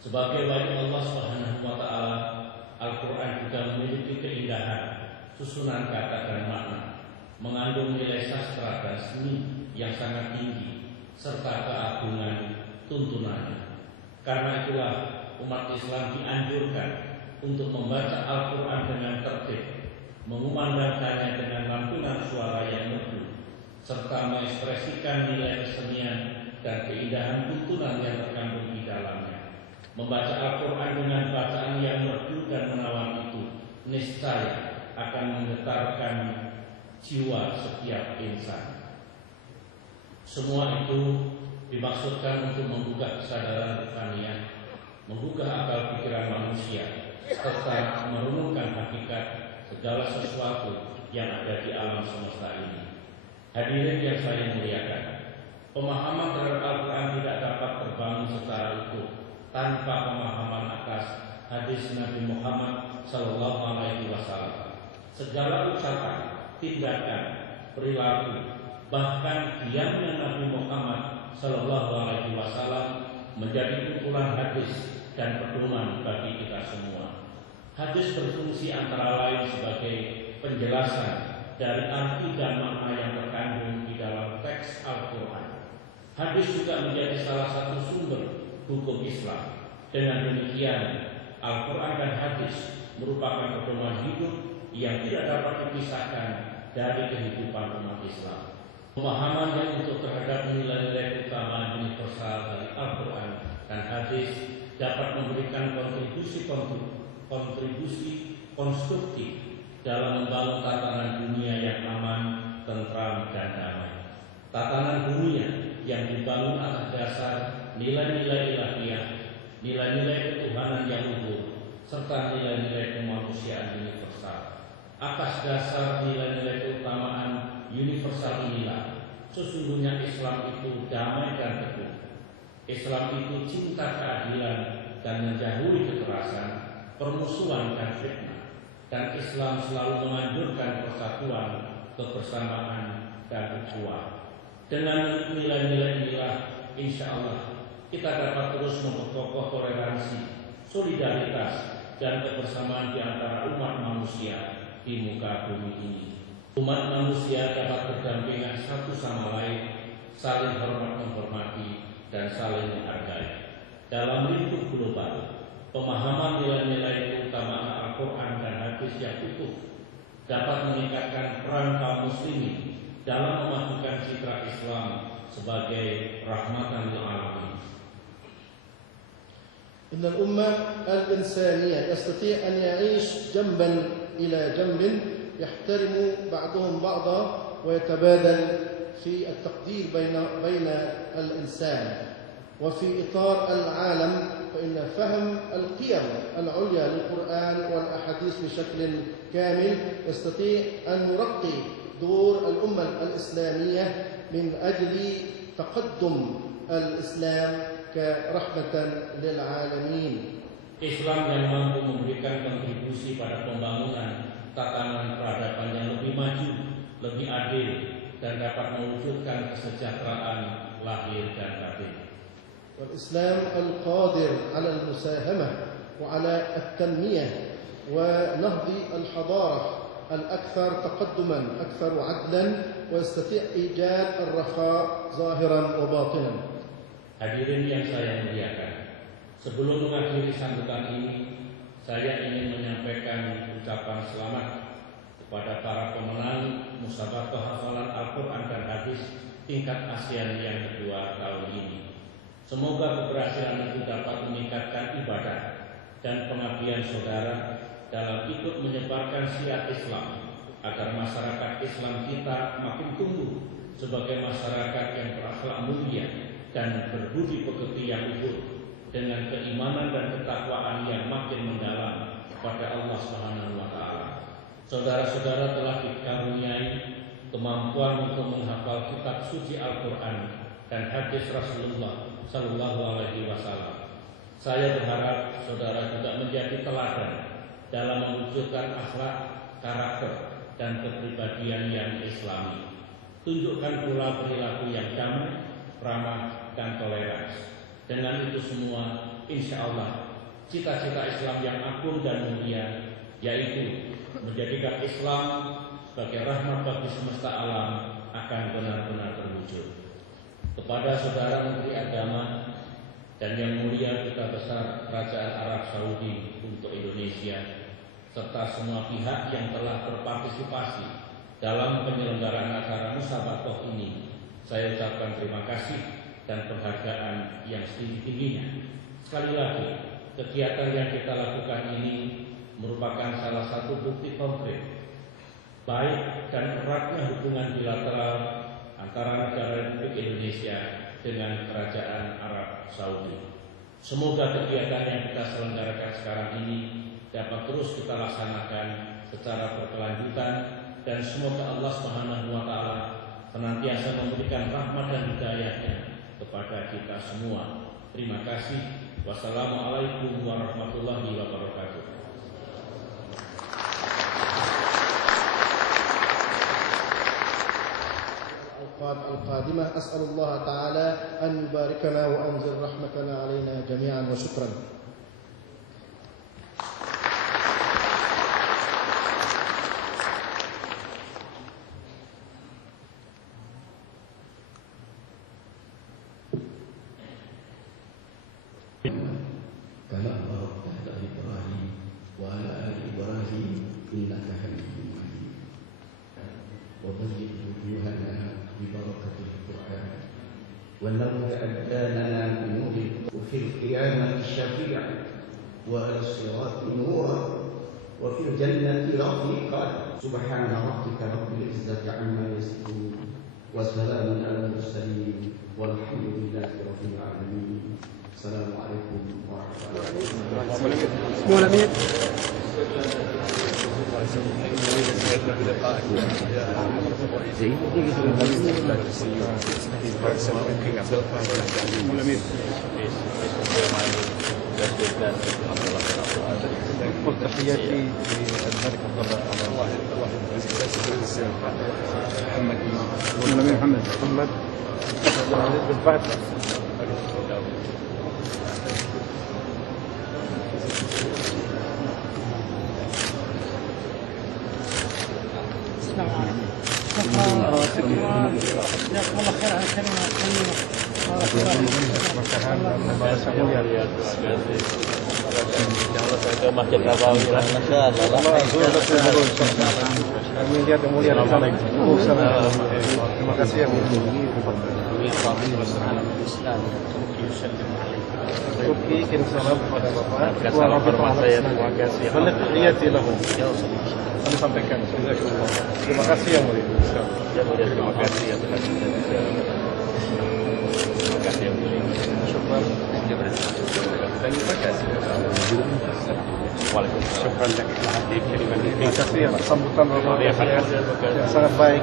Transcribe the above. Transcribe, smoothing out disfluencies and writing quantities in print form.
Sebagai wali Allah Subhanahu wa taala, Al-Qur'an juga memiliki keindahan, susunan kata dan makna, mengandung nilai sastra dan seni yang sangat tinggi serta keagungan tuntunannya. Karena itulah umat Islam dianjurkan untuk membaca Al-Qur'an dengan tertib, mengumandangkannya dengan lantunan suara yang merdu, serta mengekspresikan nilai kesenian dan keindahan tuntunan yang terkandung di dalamnya. Membaca Al-Quran dengan bacaan yang merdu dan menawan itu niscaya akan menggetarkan jiwa setiap insan. Semua itu dimaksudkan untuk membuka kesadaran rohaniah, membuka akal pikiran manusia, serta merenungkan hakikat segala sesuatu yang ada di alam semesta ini. Hadirin yang saya muliakan, pemahaman terhadap Al-Quran tidak dapat terbangun secara utuh tanpa pemahaman atas hadis Nabi Muhammad SAW. Segala ucapan, tindakan, perilaku, bahkan diamnya Nabi Muhammad SAW menjadi kumpulan hadis dan pedoman bagi kita semua. Hadis berfungsi antara lain sebagai penjelasan dari arti dan makna yang terkandung di dalam teks Al-Quran. Hadis juga menjadi salah satu sumber hukum Islam. Dengan demikian, Al-Quran dan hadis merupakan pedoman hidup yang tidak dapat dipisahkan dari kehidupan umat Islam. Pemahaman yang untuk terhadap nilai-nilai utama universal dari Al-Quran dan hadis dapat memberikan kontribusi konstruktif dalam membangun tatanan dunia yang aman, tentram, dan damai. Tatanan dunia yang dibangun atas dasar nilai-nilai ilahiyah, nilai-nilai ketuhanan yang luhur, serta nilai-nilai kemanusiaan universal. Atas dasar nilai-nilai keutamaan universal inilah sesungguhnya Islam itu damai dan teguh. Islam itu cinta keadilan dan menjauhi kekerasan, permusuhan dan fitnah. Dan Islam selalu menganjurkan persatuan, kebersamaan, dan ukhuwah. Dengan nilai-nilai inilah, insya Allah kita dapat terus memperkokoh toleransi, solidaritas, dan kebersamaan di antara umat manusia di muka bumi ini. Umat manusia dapat berdampingan satu sama lain, saling hormat menghormati, dan saling menghargai. Dalam lingkup global, pemahaman nilai-nilai keutamaan Al-Quran dan hadis yang utuh dapat meningkatkan peran kaum muslimin dalam memajukan citra Islam sebagai rahmatan lil alamin. إن الأمة الإنسانية يستطيع أن يعيش جنبا إلى جنب يحترم بعضهم بعضا ويتبادل في التقدير بين الإنسان. وفي إطار العالم فإن فهم القيم العليا للقرآن والأحاديث بشكل كامل يستطيع أن يرقي دور الأمة الإسلامية من أجل تقدم الإسلام كرحمة للعالمين. Islam yang mampu memberikan kontribusi pada pembangunan tatanan peradaban yang lebih maju, lebih adil, dan dapat mewujudkan kesejahteraan lahir dan batin. والإسلام القادر على المساهمة وعلى التنمية ونهض الحضارة الأكثر تقدما أكثر عدلا ويستطيع إيجاد الرخاء ظاهرا وباطنا. Hadirin yang saya muliakan, sebelum mengakhiri sambutan ini, saya ingin menyampaikan ucapan selamat kepada para pemenang musabaqah hafalan Al-Quran dan hadis tingkat ASEAN yang kedua tahun ini. Semoga keberhasilan itu dapat meningkatkan ibadah dan pengabdian saudara dalam ikut menyebarkan syiar Islam agar masyarakat Islam kita makin tumbuh sebagai masyarakat yang berakhlak mulia dan berbudi pekerti yang luhur dengan keimanan dan ketakwaan yang makin mendalam kepada Allah Subhanahu wa taala. Saudara-saudara telah dikaruniai kemampuan untuk menghafal kitab suci Al-Quran dan hadis Rasulullah sallallahu alaihi wasallam. Saya berharap saudara juga menjadi teladan dalam mewujudkan akhlak, karakter, dan kepribadian yang Islami. Tunjukkan pula perilaku yang damai, ramah, dan toleransi. Dengan itu semua insya Allah cita-cita Islam yang agung dan mulia, yaitu menjadikan Islam sebagai rahmat bagi semesta alam, akan benar-benar terwujud. Kepada saudara Menteri Agama dan yang mulia Duta Besar Kerajaan Arab Saudi untuk Indonesia, serta semua pihak yang telah berpartisipasi dalam penyelenggaraan acara musabaqah ini, saya ucapkan terima kasih dan penghargaan yang setinggi-tingginya. Sekali lagi, kegiatan yang kita lakukan ini merupakan salah satu bukti konkret baik dan eratnya hubungan bilateral antara negara Republik Indonesia dengan Kerajaan Arab Saudi. Semoga kegiatan yang kita selenggarakan sekarang ini dapat terus kita laksanakan secara berkelanjutan, dan semoga Allah Subhanahu wa Ta'ala senantiasa memberikan rahmat dan hidayahnya kepada kita semua. Terima kasih. Wassalamualaikum warahmatullahi wabarakatuh. القادمة أسأل الله تعالى أن يباركنا وأنزل رحمتنا علينا جميعا وشكرا. كما باركت على إبراهيم وعلى آل إبراهيم إنك حميد مجيد وبلغ وجوهنا ببركة القرآن ونور أبداننا بنور وفي القيامة الشفيع وعلى الصراط نورا وفي الجنة رفيقا سبحان ربك رب العزة عما يصفون وسلام على المرسلين والحمد لله رب العالمين. السلام عليكم ورحمة الله تحياتي للملك عبد الله محمد بالبعث. Terima kasih. Turki kirim salam kepada Bapak. Terima kasih. Tahiyati lahu. Kami sampaikan. Terima kasih yang mulia. Terima kasih yang mulia. Terima kasih yang mulia. Syukran. Terima kasih. Waalaikumsalam. Syukran. Terima kasih atas sambutan Bapak yang sangat baik.